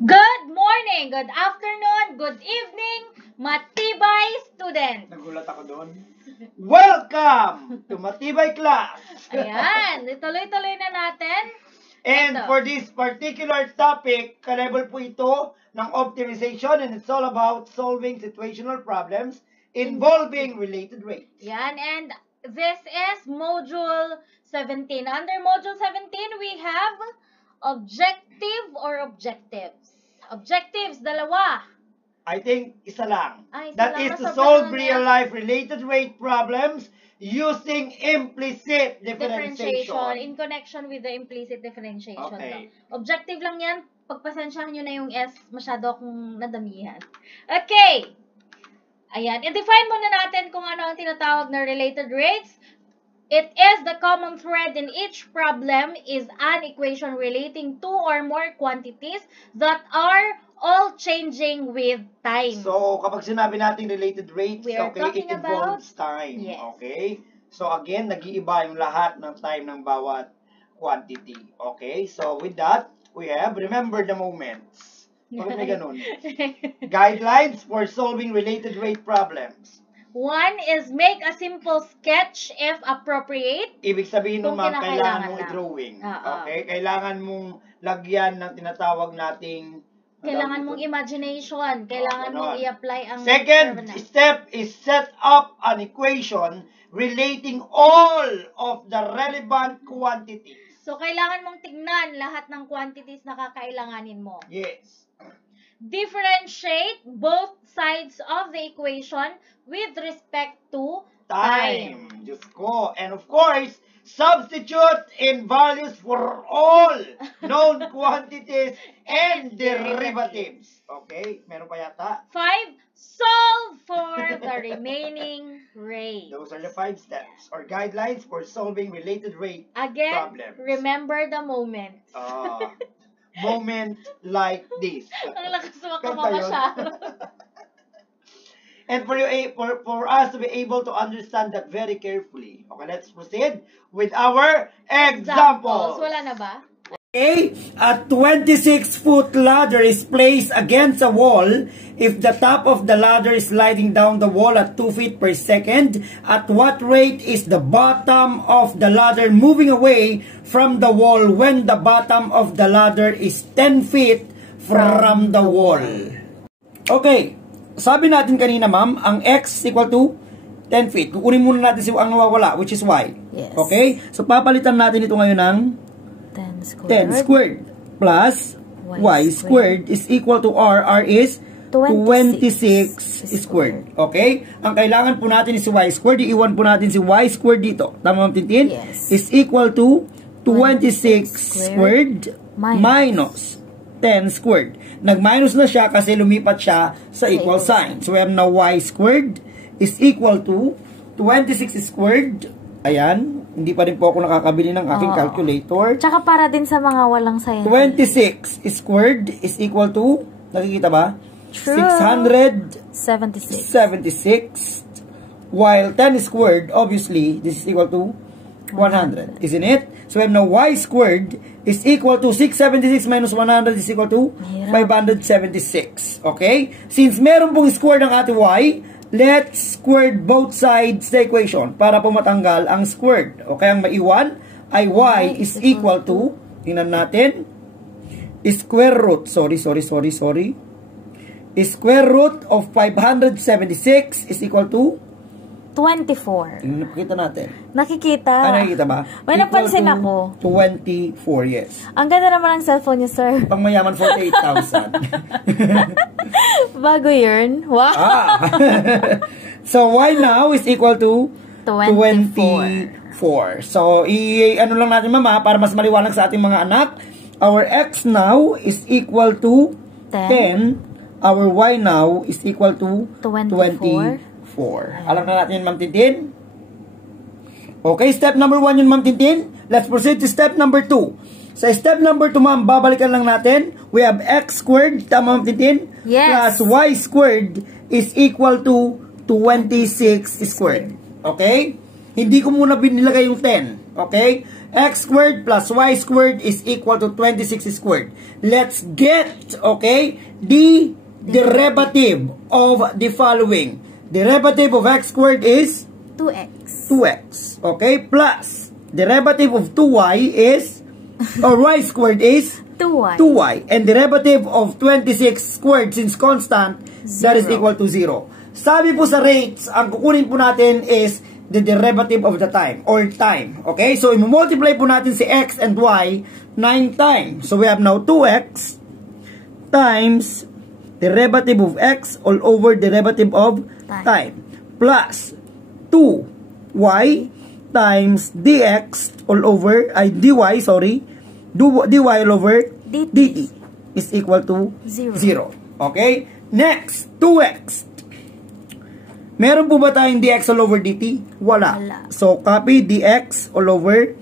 Good morning, good afternoon, good evening, matibay student. Nagulat ako doon. Welcome to Matibay Class! Ayan, ituloy-tuloy na natin. And Ito. for this particular topic, ka-level po ito ng optimization, and it's all about solving situational problems involving related rates. Yan, and this is Module 17. Under Module 17, we have objective or objectives. Objectives, dalawa. I think isa lang. Isa That lang is na to sa solve panahon real-life related rate problems using implicit differentiation. In connection with the implicit differentiation. Okay. No? Objective lang yan. Pagpasensyahan nyo na yung S, masyado akong nadamihan. Okay. Ayan. I-define muna natin kung ano ang tinatawag na related rates. It is the common thread in each problem is an equation relating two or more quantities that are all changing with time. So, kapag sinabi natin related rates, We are okay, talking it involves about time. yes. Okay? So, again, nag-iiba yung lahat ng time ng bawat quantity. Okay? So, with that, we have remember the moments. Bakit may ganun? Guidelines for solving related rate problems. One is make a simple sketch if appropriate. Ibig sabihin Kung nun, ma'am, kailangan mong na. i-drawing. Oo. Okay? Kailangan mong lagyan ng tinatawag nating Kailangan mong imagination. Kailangan mong i-apply ang second step is set up an equation relating all of the relevant quantities. So, kailangan mong tignan lahat ng quantities na kakailanganin mo. Yes. Differentiate both sides of the equation with respect to time. Diyos ko. And of course, substitute in values for all known quantities and derivatives. Okay? Meron pa yata? 5. Solve for the remaining rate. Those are the 5 steps or guidelines for solving related rate Again, problems. Remember the moment. Moment like this. Ang lakas mo Kanta masyado. And for us to be able to understand that very carefully. Okay, let's proceed with our examples. Wala na ba? Okay, a 26-foot ladder is placed against a wall. If the top of the ladder is sliding down the wall at 2 feet per second, at what rate is the bottom of the ladder moving away from the wall when the bottom of the ladder is 10 feet from the wall? Okay, sabi natin kanina, ma'am, ang x equal to 10 feet. Kukunin muna natin ang nawawala, which is y. Yes. Okay, so papalitan natin ito ngayon ng 10 squared plus y squared is equal to r is 26 squared. Okay? Ang kailangan po natin is y squared. Iiwan po natin si y squared dito. Tama, Ma'am Tintin? Yes. Is equal to 26 squared minus 10 squared. Nag-minus na siya kasi lumipat siya sa equal sign. So, we have na y squared is equal to 26 squared. Ayan. Hindi pa rin po ako nakakabili ng aking calculator. Tsaka para din sa mga walang science. 26 squared is equal to, nakikita ba? True. 676. While 10 squared, obviously, this is equal to 100. Isn't it? So, we have now y squared is equal to 676 minus 100 is equal to 576. Okay? Since meron pong square ng ating y, let's square both sides the equation para po matanggal ang squared. Okay? Ang maiwan ay y is equal to, tingnan natin, square root, square root of 576 is equal to 24. Nakikita natin. Nakikita. Nakikita ba? May napansin ako. 24, yes. Ang ganda naman ng cellphone niyo, sir. Pangmayaman, 48,000. Bago yun. Wow. So, y now is equal to 24. So, ano lang natin, mama, para mas maliwanag sa ating mga anak. Our x now is equal to 10. Our y now is equal to 24. Alam na natin yun, Ma'am Tintin? Okay, step number 1 yun, Ma'am Tintin. Let's proceed to step number 2. Sa step number 2, ma'am, babalikan lang natin. We have x squared, tama, Ma'am Tintin? Yes. Plus y squared is equal to 26 squared. Okay? Hindi ko muna binilagay yung 10. Okay? X squared plus Y squared is equal to 26 squared. Let's get, okay, the derivative of the following. Derivative of X squared is 2x. 2x, okay, plus derivative of 2y is, or Y squared is 2y. 2y. And derivative of 26 squared, since constant, that is equal to 0. Sabi po sa rates, ang kukunin po natin is the derivative of the time, or time. Okay? So, i-multiply po natin si x and y 9 times. So, we have now 2x times derivative of x all over derivative of time. Plus 2y times dx all over, dy, sorry, dy all over dt is equal to 0. Okay? Next, 2x. Meron po ba tayong dx all over dt? Wala. So, copy dx all over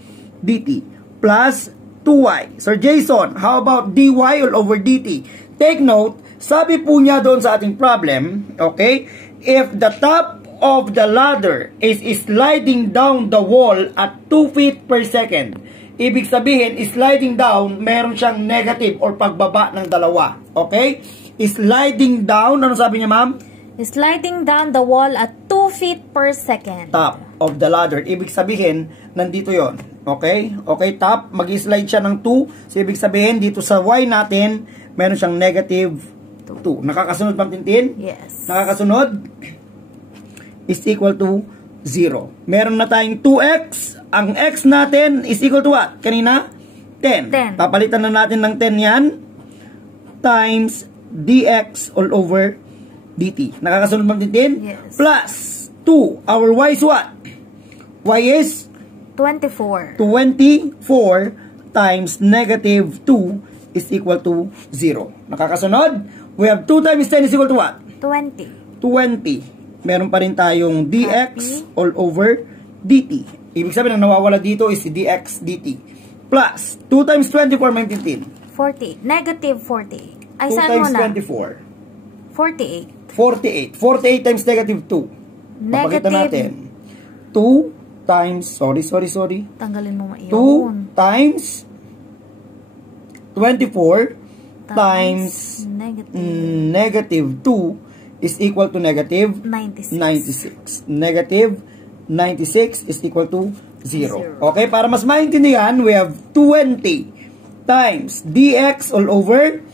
dt plus 2y. Sir Jason, how about dy all over dt? Take note, sabi po niya doon sa ating problem, okay, if the top of the ladder is sliding down the wall at 2 feet per second, ibig sabihin, sliding down, meron siyang negative or pagbaba ng dalawa. Okay? Sliding down, ano sabi niya, ma'am? Sliding down the wall at 2 feet per second. Top of the ladder. Ibig sabihin, nandito yon. Okay? Okay, top. Mag-slide siya ng 2. So, ibig sabihin, dito sa y natin, meron siyang negative 2. Nakakasunod, Ma'am Tintin? Yes. Nakakasunod? Is equal to 0. Meron na tayong 2x. Ang x natin is equal to what? Kanina? 10. Papalitan na natin ng 10 yan. Times dx all over dt. Nakakasunod, Ma'am Tintin? Yes. Plus 2. Our y is what? Y is? 24. 24 times negative 2 is equal to 0. Nakakasunod? We have 2 times 10 is equal to what? 20. 20. Meron pa rin tayong dx all over dt. Ibig sabihin, ang nawawala dito is si dx dt. Plus 2 times 24, Ma'am Tintin? 40. Negative 40. Ay, 2 saan mo times na? 24. 48. 48. 48 times negative 2. Papakita natin. 2 times, sorry. Tanggalin mo yun. 2 times 24 times negative 2 is equal to negative 96. Negative 96 is equal to 0. Okay, para mas maintindihan, we have 20 times dx all over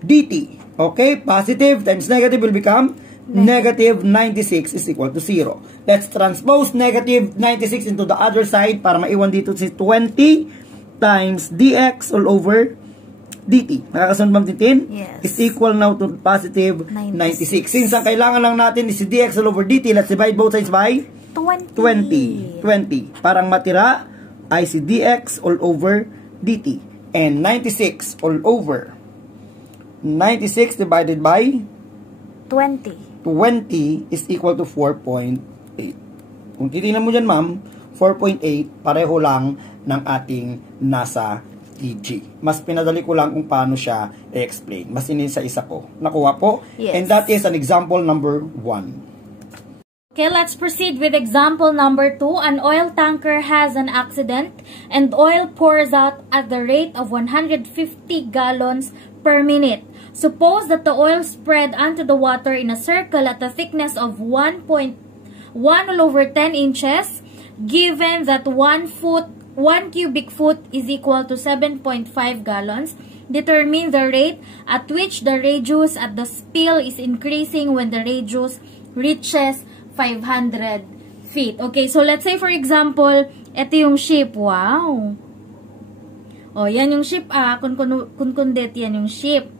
dt. Okay, positive times negative will become negative 96 is equal to 0. Let's transpose negative 96 into the other side para maiwan dito si 20 times dx all over dt. Nakakasunod, Ma'am Tintin? Yes. Is equal now to positive 96. Since ang kailangan lang natin is si dx all over dt, let's divide both sides by 20. Parang matira ay si dx all over dt. And 96 all over 96 divided by 20 is equal to 4.8. Kung titingnan mo dyan, ma'am, 4.8 pareho lang ng ating nasa TG. Mas pinadali ko lang kung paano siya i-explain. Mas inisa-isa ko. Nakuha po? Yes. And that is an example number 1. Okay, let's proceed with example number 2. An oil tanker has an accident and oil pours out at the rate of 150 gallons per minute. Suppose that the oil spread onto the water in a circle at a thickness of 1.1 all over 10 inches, given that 1 cubic foot is equal to 7.5 gallons. Determine the rate at which the radius at the spill is increasing when the radius reaches 500 feet. Okay, so let's say for example, ito yung ship. Wow! O, yan yung ship. Kunkundet, yan yung ship.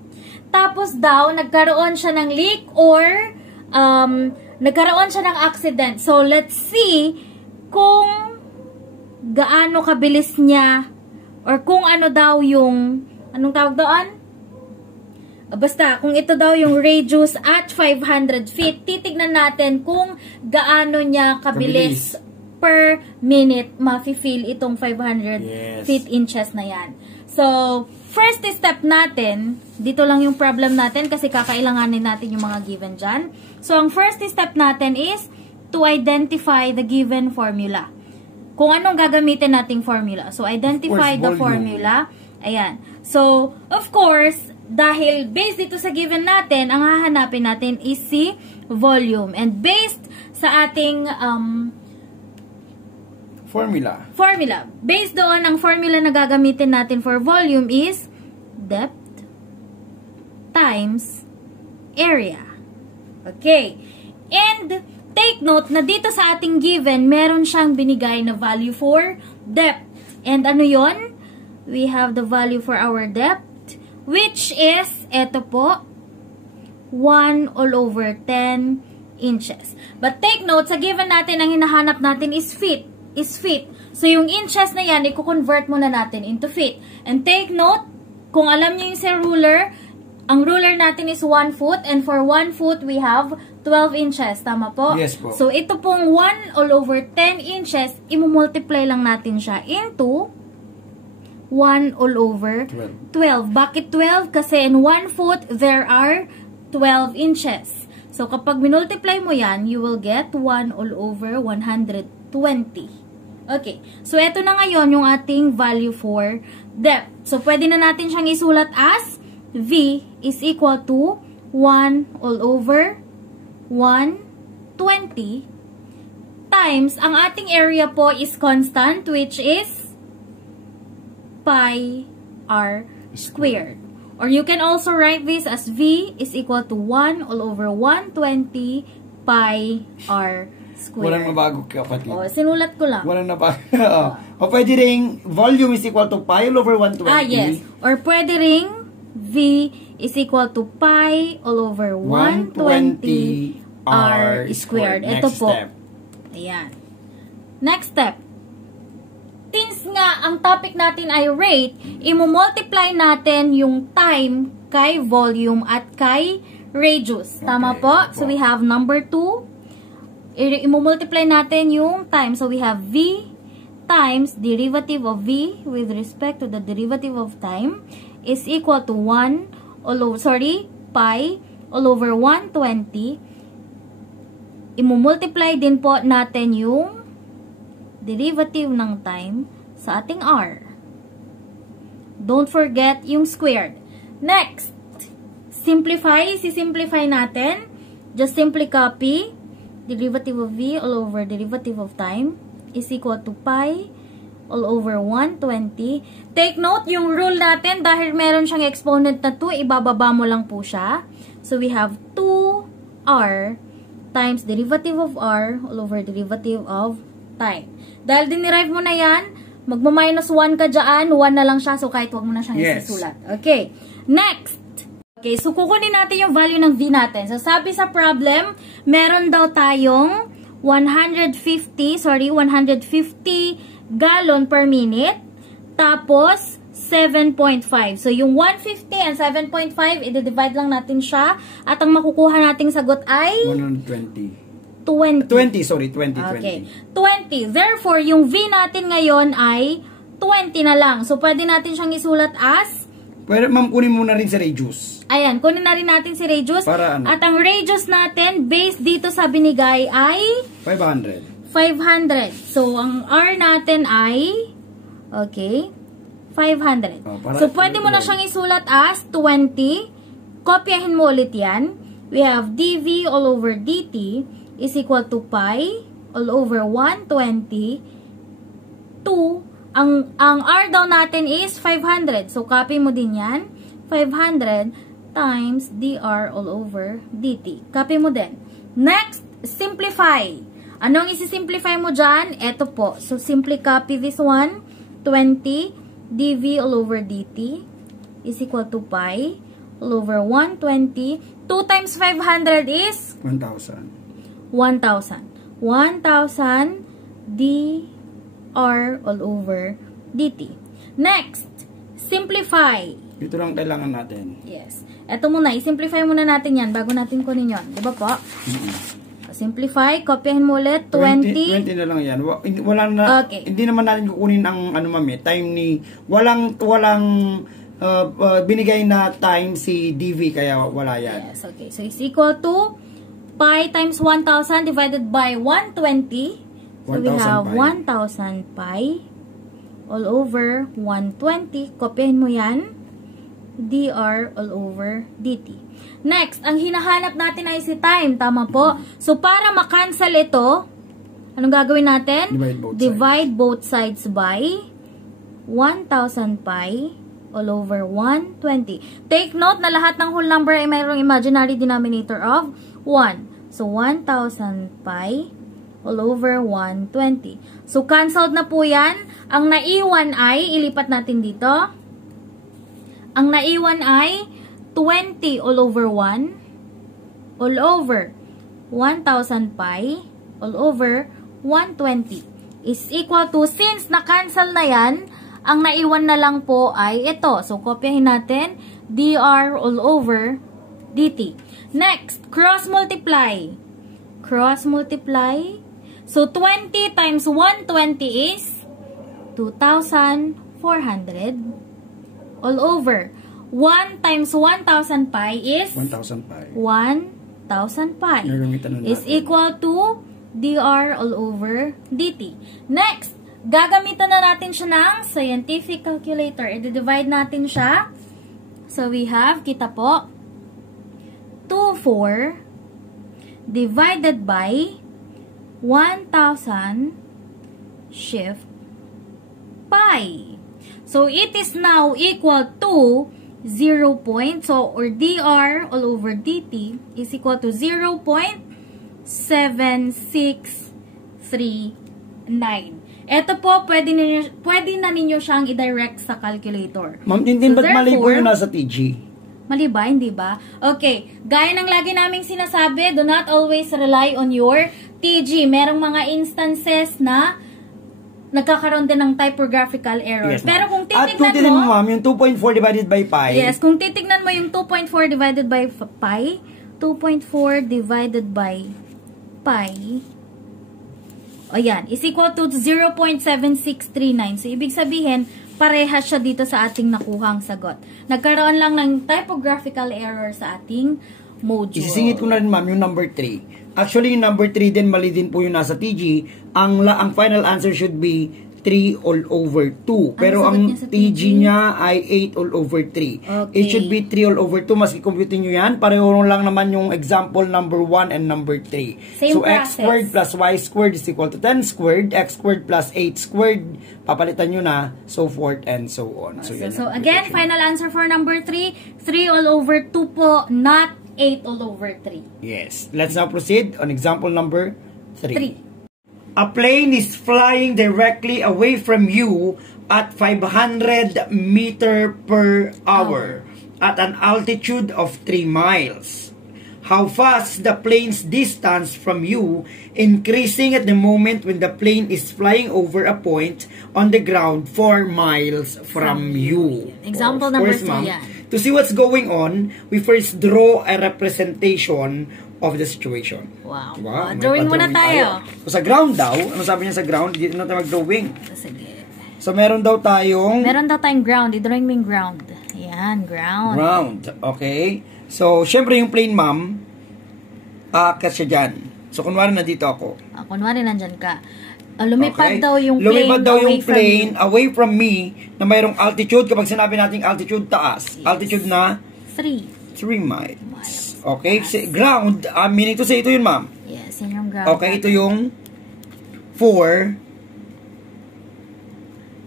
Tapos daw, nagkaroon siya ng leak or nagkaroon siya ng accident. So, let's see kung gaano kabilis niya or kung ano daw yung, anong tawag doon? Basta, kung ito daw yung radius at 500 feet, titignan natin kung gaano niya kabilis per minute mafe-feel itong 500 feet inches na yan. So, first step natin, dito lang yung problem natin kasi kakailanganin natin yung mga given dyan. So, ang first step natin is to identify the given formula. kung anong gagamitin nating formula. So, identify the formula. Ayan. So, of course, dahil based dito sa given natin, ang hahanapin natin is si volume. And based sa ating formula. Based doon, ang formula na gagamitin natin for volume is depth times area. Okay. And take note na dito sa ating given, meron siyang binigay na value for depth. And ano yon? We have the value for our depth, which is, eto po, 1 all over 10 inches. But take note, sa given natin, ang hinahanap natin is feet. So, yung inches na yan, i-convert muna natin into feet. And take note, kung alam niyo yung sa ruler, ang ruler natin is 1 foot, and for 1 foot, we have 12 inches. Tama po? Yes po. So, ito pong 1 all over 10 inches, imumultiply lang natin siya into 1 all over 12. Bakit 12? Kasi in 1 foot, there are 12 inches. So, kapag minultiply mo yan, you will get 1 all over 120. Okay. So, ito na ngayon yung ating value for depth. So, pwede na natin siyang isulat as V is equal to 1 all over 120 times, ang ating area po is constant, which is pi r squared. Or you can also write this as V is equal to 1 all over 120 pi r squared. Walang nabago, kapatid. O, sinulat ko lang. Walang nabago. O pwede ring volume is equal to pi all over 120. Yes. Or pwede ring V is equal to pi all over 120 r squared. Ito po. Step. Ayan. Next step. Since nga ang topic natin ay rate, imumultiply natin yung time kay volume at kay radius. Tama po? So we have number 2. Imumultiply natin yung time. So we have V times derivative of V with respect to the derivative of time is equal to 1 all over, pi all over 120. Imumultiply din po natin yung derivative ng time sa ating r. Don't forget yung squared. Next, simplify. Sisimplify natin. Just simply copy derivative of v all over derivative of time is equal to pi all over 120. Take note, yung rule natin, dahil meron siyang exponent na 2, ibababa mo lang po siya. So, we have 2r times derivative of r all over derivative of time. Dahil dinerive mo na yan, magma-minus 1 ka dyan, 1 na lang siya, so kahit wag mo na siyang isusulat. Okay. Next. Okay, so kukunin natin yung value ng V natin. So, sabi sa problem, meron daw tayong 150 gallon per minute, tapos 7.5. So, yung 150 and 7.5, i-divide lang natin siya, at ang makukuha nating sagot ay 120. 20. 20. Okay. 20. Therefore, yung V natin ngayon ay 20 na lang. So, pwede natin siyang isulat as... Pwede, ma'am, kunin muna rin sa radius. Ayan, kunin na rin natin si radius. Para ano? At ang radius natin, based dito sa binigay ay... 500. 500. So, ang R natin ay... Okay. 500. So, pwede mo na siyang isulat as 20. Kopyahin mo ulit yan. We have dV all over dt is equal to pi all over 120 to, ang R daw natin is 500. So, copy mo din yan. 500 times dr all over dt. Copy mo din. Next, simplify. Anong isi-simplify mo dyan? Ito po. So, simply copy this one. 20 dv all over dt is equal to pi all over 120. 2 times 500 is? 1,000. 1,000 dr all over dt. Next, simplify. Ito lang kailangan natin. Yes. Ito muna, i-simplify muna natin yan bago natin kunin yun. Diba po? Simplify, kopyahin mo ulit, 20. 20 na lang yan. Wala na, okay. Hindi naman natin kukunin ang ano mami, time ni, walang binigay na time si dv, kaya wala yan. Yes, okay. So, is equal to pi times 1,000 divided by 120 So we have 1,000 pi all over 120. Kopyahin mo yan. dr all over dt. Next, ang hinahanap natin ay si time. Tama po. So, para makancel ito, anong gagawin natin? Divide both sides by 1,000 pi all over 120. Take note na lahat ng whole number ay mayroong imaginary denominator of 1. So, 1,000 pi all over 120. So, cancelled na po yan. Ang naiwan ay, ilipat natin dito. Ang naiwan ay 20 all over 1 all over 1,000 pi all over 120 is equal to, since na-cancel na yan, ang naiwan na lang po ay ito. So, kopyahin natin, dr all over dt. Next, cross multiply. Cross multiply. So, 20 times 120 is 2,400 all over 1 times 1,000 pi is 1,000 pi. 1,000 pi is equal to dr all over dt. Next, gagamitan na natin siya ng scientific calculator. I-divide natin siya. So, we have, kita po, 24 divided by 1,000 shift pi. So, it is now equal to 0. So, or dr all over dt is equal to 0.7639. Ito po, pwede na ninyo siyang i-direct sa calculator. Ma'am, hindi ba't mali po yung nasa TG? Mali ba? Hindi ba? Okay. Gaya ng lagi naming sinasabi, do not always rely on your TG. Merong mga instances na nagkakaroon din ng typographical error. Yes, pero kung titignan mo... At kung titignan mo, ma'am, yung 2.4 divided by pi... Yes, kung titignan mo yung 2.4 divided by pi, 2.4 divided by pi, o yan, is equal to 0.7639. So, ibig sabihin, parehas siya dito sa ating nakuhang sagot. Nagkaroon lang ng typographical error sa ating module. Isisingit ko na rin, ma'am, yung number 3. Actually, yung number 3 din, mali din po yung nasa TG. Ang final answer should be 3 all over 2. Pero ang TG niya ay 8 all over 3. Okay. It should be 3 all over 2. Mas i-compute nyo yan. Pareho lang naman yung example number 1 and number 3. Same so, process. x squared plus y squared is equal to 10 squared. X squared plus 8 squared. Papalitan nyo na. So forth and so on. So again, final answer for number 3. 3 all over 2 po, not 8 all over 3. Yes. Let's now proceed on example number 3. A plane is flying directly away from you at 500 meter per hour at an altitude of 3 miles. How fast the plane's distance from you increasing at the moment when the plane is flying over a point on the ground 4 miles from you. Example number 2. To see what's going on, we first draw a representation of the situation. Wow. Drawing muna tayo. So, sa ground daw, ano sabi niya sa ground? Hindi na tayo mag-drawing. Sige. So, meron daw tayong ground. I-drawing mo yung ground. Ayan, ground. Ground. Okay. So, syempre yung plane, ma'am, aakyat siya dyan. So, kunwari nandito ako. Kunwari nandyan ka. Lumipad daw yung plane, lumipad daw yung plane away from me na mayroong altitude. Kapag sinabi natin altitude, taas. Yes. Altitude na 3 miles. Okay, ground, meaning to say ito yun, ma'am. Yes, yun yung ground. Okay, ito yung 4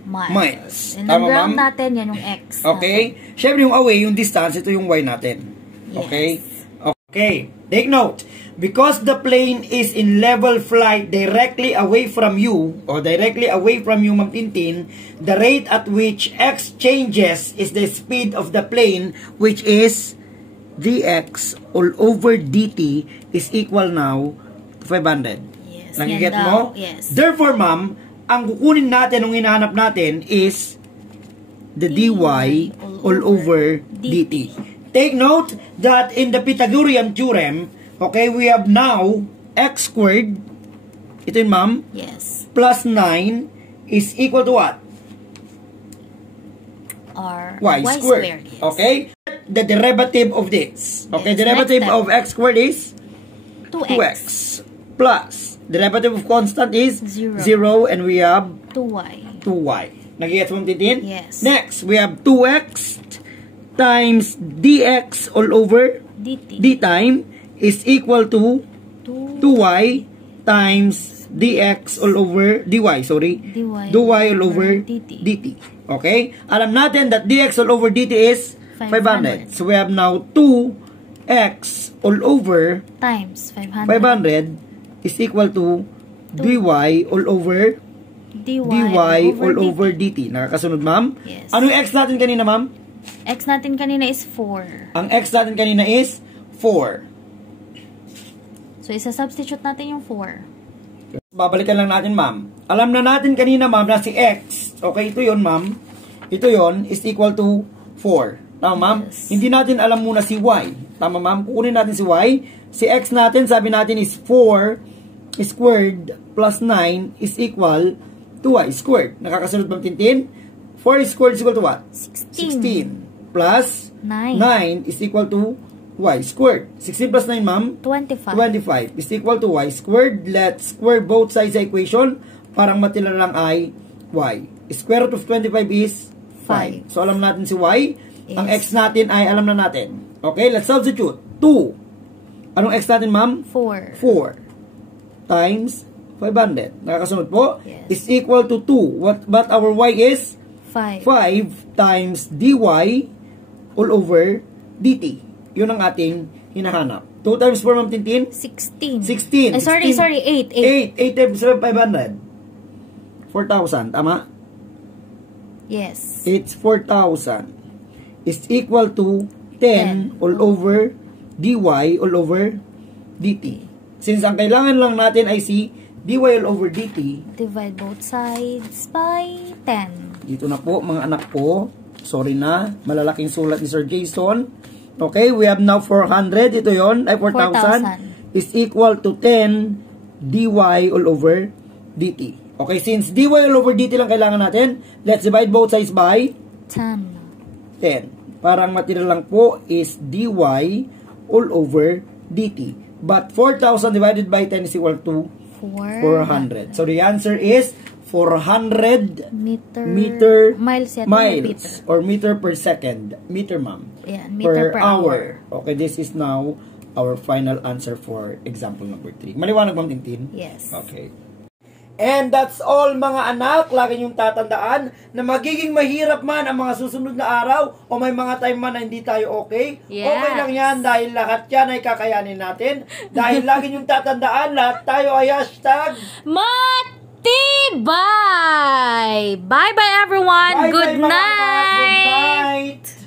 miles. And ang ground natin, yan yung x. Okay, syempre yung away, yung distance, ito yung y natin. Yes. Okay, okay, take note. Because the plane is in level flight directly away from you, or directly away from you, Ma'am Tintin, the rate at which x changes is the speed of the plane, which is dx all over dt is equal now to 500. Yes. Nagiget mo? Yes. Therefore, ma'am, ang kukunin natin, ang hinahanap natin is the dy all over dt. Take note that in the Pythagorean theorem, okay, we have now x squared, ito yun, ma'am, yes, plus 9 is equal to what? Y squared. Yes. Okay? The derivative of this. Okay, yes, derivative of x squared is 2x plus Derivative of constant is 0. 0 and we have 2y. 2y. Nag-gets mo, Tintin? Yes. Next, we have 2x times dx all over dt. d time is equal to 2y times dx all over dy, sorry. dy all over dt. Okay? Alam natin that dx all over dt is 500. So we have now 2x all over times 500 is equal to dy all over dy all over dt. Nakakasunod, ma'am? Yes. Ano yung x natin kanina, ma'am? X natin kanina is 4. Ang x natin kanina is 4. So, isa-substitute natin yung 4. Babalikan lang natin, ma'am. Alam na natin kanina, ma'am, na si x, okay, ito yon, ma'am. Ito yon is equal to 4. Tama, ma'am? Yes. Hindi natin alam muna si y. Tama, ma'am? Kukunin natin si y. Si x natin, sabi natin is 4 squared plus 9 is equal to y squared. Nakakasunod, ma'am, Tintin? 4 squared is equal to what? 16. Plus 9 is equal to y squared. 16 plus 9, ma'am? 25. 25 is equal to y squared. Let's square both sides sa equation. Parang matila lang ay y. Square root of 25 is 5. So, alam natin si y. Yes. Ang x natin ay alam na natin. Okay, let's substitute. 2. Anong x natin, ma'am? 4. 4 times 500. Nakakasunod po? Yes. Is equal to 2. But our y is 5. 5 times dy all over dt. Yun ang ating hinahanap. 2 times 4, ma'am, Tintin? 16. 16. Sorry, 8. 8 times 500. 4,000. Tama? Yes. It's 4,000. Is equal to 10 all over dy all over dt. Since ang kailangan lang natin ay si dy all over dt, Divide both sides by 10. dito na po, mga anak ko. Sorry na, malalaking sulat ni Sir Jason. Okay, we have now 400. Ito yon ay 4,000 is equal to 10 dy all over dt. Okay, since dy all over dt lang kailangan natin, let's divide both sides by 10. 10. Parang matira lang po is dy all over dt. But 4,000 divided by 10 is equal to 400. So the answer is 400 miles or meter per second. Meter, ma'am. Yeah, meter per hour. Okay, this is now our final answer for example number 3. Maliwanag, ma'am Tintin? Yes. Okay. And that's all, mga anak. Lagi niyong tatandaan na magiging mahirap man ang mga susunod na araw o may mga time man na hindi tayo okay. Yes. Okay lang yan dahil lahat yan ay kakayanin natin. Dahil lagi niyong tatandaan, lahat tayo ay hashtag Matibay! Bye-bye, everyone! Bye-bye, Good mga anak. night! Good night!